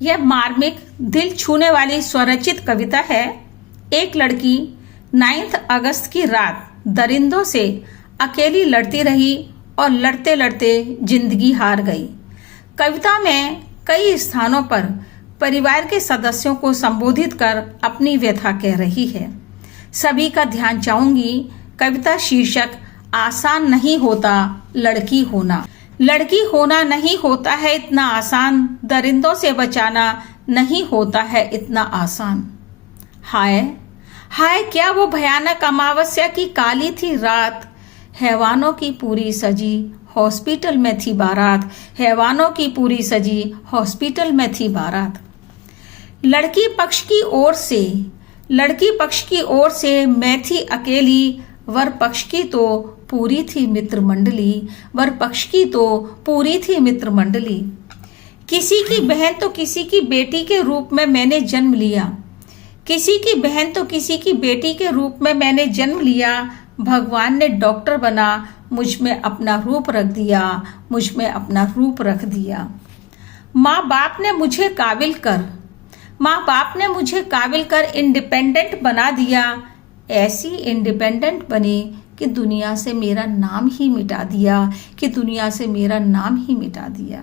यह मार्मिक दिल छूने वाली स्वरचित कविता है। एक लड़की 9 अगस्त की रात दरिंदों से अकेली लड़ती रही और लड़ते लड़ते जिंदगी हार गई। कविता में कई स्थानों पर परिवार के सदस्यों को संबोधित कर अपनी व्यथा कह रही है। सभी का ध्यान चाहूंगी। कविता शीर्षक आसान नहीं होता लड़की होना। लड़की होना नहीं होता है इतना आसान, दरिंदों से बचाना नहीं होता है इतना आसान। हाय हाय क्या वो भयानक अमावस्या की काली थी रात, हैवानों की पूरी सजी हॉस्पिटल में थी बारात, हैवानों की पूरी सजी हॉस्पिटल में थी बारात। लड़की पक्ष की ओर से मैं थी अकेली, वर पक्ष की तो पूरी थी मित्र मंडली, वर पक्ष की तो पूरी थी मित्र मंडली। किसी की बहन तो किसी की बेटी के रूप में मैंने जन्म लिया, किसी की बहन तो किसी की बेटी के रूप में मैंने जन्म लिया। भगवान ने डॉक्टर बना मुझ में अपना रूप रख दिया, मुझ में अपना रूप रख दिया। माँ बाप ने मुझे काबिल कर इंडिपेंडेंट बना दिया। ऐसी इंडिपेंडेंट बनी कि दुनिया से मेरा नाम ही मिटा दिया, कि दुनिया से मेरा नाम ही मिटा दिया।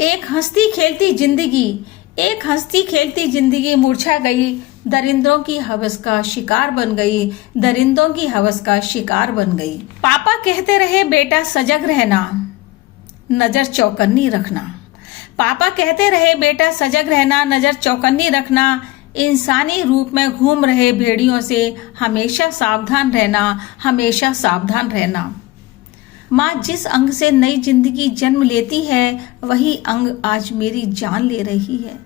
एक हंसती खेलती जिंदगी मुरझा गई, दरिंदों की हवस का शिकार बन गई, दरिंदों की हवस का शिकार बन गई। पापा कहते रहे बेटा सजग रहना, नजर चौकन्नी रखना। पापा कहते रहे बेटा सजग रहना, नजर चौकन्नी रखना। इंसानी रूप में घूम रहे भेड़ियों से हमेशा सावधान रहना, हमेशा सावधान रहना। माँ जिस अंग से नई जिंदगी जन्म लेती है वही अंग आज मेरी जान ले रही है।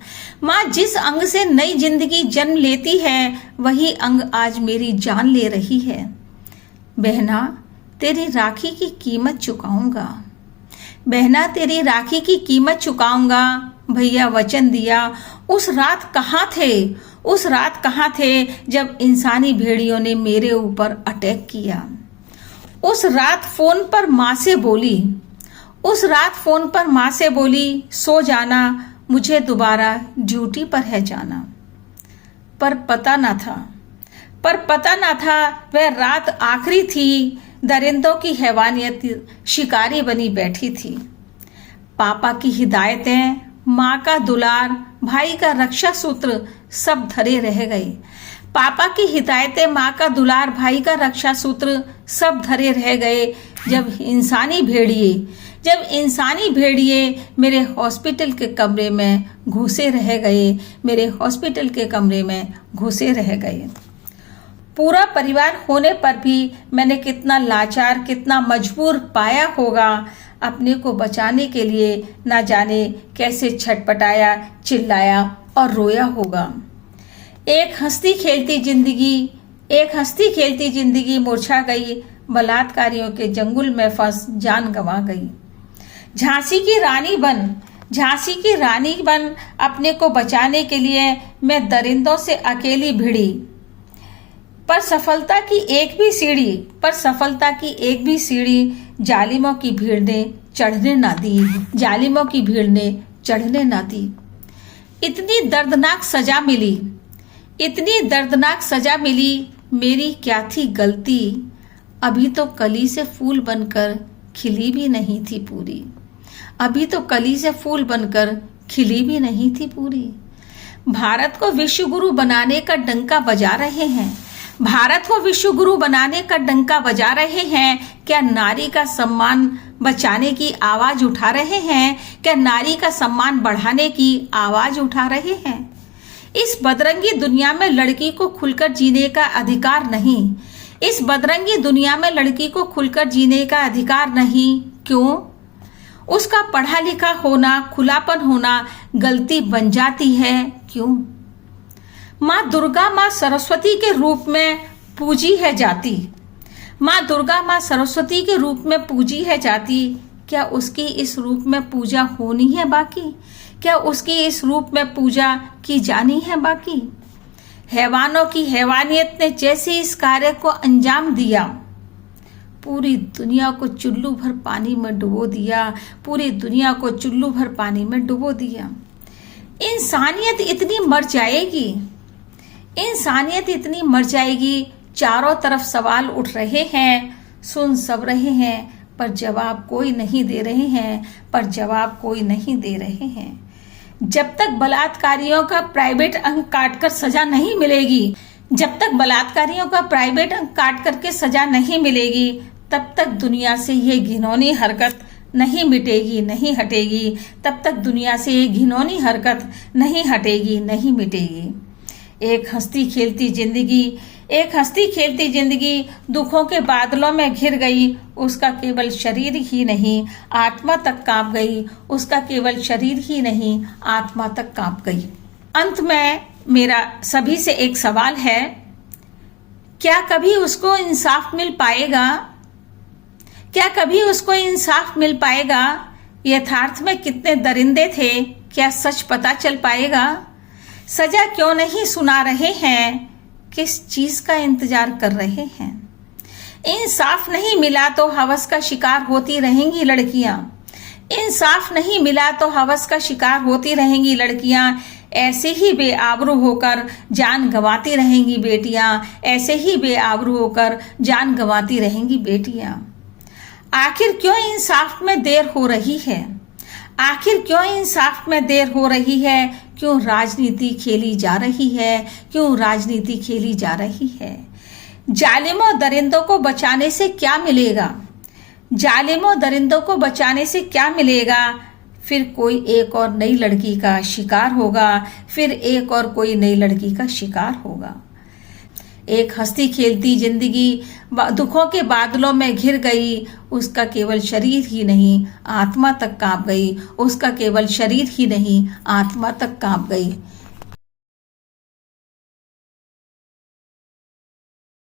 माँ जिस अंग से नई जिंदगी जन्म लेती है वही अंग आज मेरी जान ले रही है। बहना तेरी राखी की कीमत चुकाऊंगा, बहना तेरी राखी की कीमत चुकाऊंगा। भैया वचन दिया, उस रात कहाँ थे जब इंसानी भेड़ियों ने मेरे ऊपर अटैक किया। उस रात फोन पर माँ से बोली सो जाना, मुझे दोबारा ड्यूटी पर है जाना। पर पता ना था वह रात आखिरी थी, दरिंदों की हैवानियत शिकारी बनी बैठी थी। पापा की हिदायतें, माँ का दुलार, भाई का रक्षा सूत्र सब धरे रह गए। पापा की हिदायतें, माँ का दुलार, भाई का रक्षा सूत्र सब धरे रह गए जब इंसानी भेड़िए मेरे हॉस्पिटल के कमरे में घुसे रह गए। पूरा परिवार होने पर भी मैंने कितना लाचार, कितना मजबूर पाया होगा। अपने को बचाने के लिए ना जाने कैसे छटपटाया, चिल्लाया और रोया होगा। एक हंसती खेलती जिंदगी मुरझा गई, बलात्कारियों के जंगल में फंस जान गंवा गई। झांसी की रानी बन अपने को बचाने के लिए मैं दरिंदों से अकेली भिड़ी, पर सफलता की एक भी सीढ़ी जालिमों की भीड़ ने चढ़ने ना दी। इतनी दर्दनाक सजा मिली, मेरी क्या थी गलती। अभी तो कली से फूल बनकर खिली भी नहीं थी पूरी। भारत को विश्व गुरु बनाने का डंका बजा रहे हैं। क्या नारी का सम्मान बचाने की आवाज उठा रहे हैं? क्या नारी का सम्मान बढ़ाने की आवाज उठा रहे हैं? इस बदरंगी दुनिया में लड़की को खुलकर जीने का अधिकार नहीं। क्यों? उसका पढ़ा लिखा होना, खुलापन होना गलती बन जाती है। क्यों? माँ दुर्गा माँ सरस्वती के रूप में पूजी है जाती। क्या उसकी इस रूप में पूजा होनी है बाकी? क्या उसकी इस रूप में पूजा की जानी है बाकी? हैवानों की हैवानियत ने जैसे इस कार्य को अंजाम दिया, पूरी दुनिया को चुल्लू भर पानी में डुबो दिया। इंसानियत इतनी मर जाएगी, इंसानियत इतनी मर जाएगी। चारों तरफ सवाल उठ रहे हैं, सुन सब रहे हैं, पर जवाब कोई नहीं दे रहे हैं, पर जवाब कोई नहीं दे रहे हैं। जब तक बलात्कारियों का प्राइवेट अंग काटकर सजा नहीं मिलेगी, जब तक बलात्कारियों का प्राइवेट अंग काट करके सजा नहीं मिलेगी, तब तक दुनिया से ये घिनौनी हरकत नहीं मिटेगी, नहीं हटेगी। तब तक दुनिया से ये घिनौनी हरकत नहीं हटेगी, नहीं मिटेगी। एक हंसती खेलती जिंदगी, एक हंसती खेलती जिंदगी दुखों के बादलों में घिर गई। उसका केवल शरीर ही नहीं, आत्मा तक कांप गई। उसका केवल शरीर ही नहीं, आत्मा तक कांप गई। अंत में मेरा सभी से एक सवाल है, क्या कभी उसको इंसाफ मिल पाएगा? क्या कभी उसको इंसाफ मिल पाएगा? यथार्थ में कितने दरिंदे थे, क्या सच पता चल पाएगा? सजा क्यों नहीं सुना रहे हैं? किस चीज का इंतजार कर रहे हैं? इंसाफ नहीं मिला तो हवस का शिकार होती रहेंगी लड़कियां। इंसाफ नहीं मिला तो हवस का शिकार होती रहेंगी लड़कियां। ऐसे ही बेआबरू होकर जान गंवाती रहेंगी बेटियां। ऐसे ही बेआबरू होकर जान गंवाती रहेंगी बेटियां। आखिर क्यों इंसाफ में देर हो रही है? आखिर क्यों इंसाफ में देर हो रही है? क्यों राजनीति खेली जा रही है? क्यों राजनीति खेली जा रही है? जालिमों दरिंदों को बचाने से क्या मिलेगा? जालिमों दरिंदों को बचाने से क्या मिलेगा? फिर कोई एक और नई लड़की का शिकार होगा, फिर एक और कोई नई लड़की का शिकार होगा। एक हंसती खेलती जिंदगी दुखों के बादलों में घिर गई। उसका केवल शरीर ही नहीं, आत्मा तक कांप गई। उसका केवल शरीर ही नहीं, आत्मा तक कांप गई।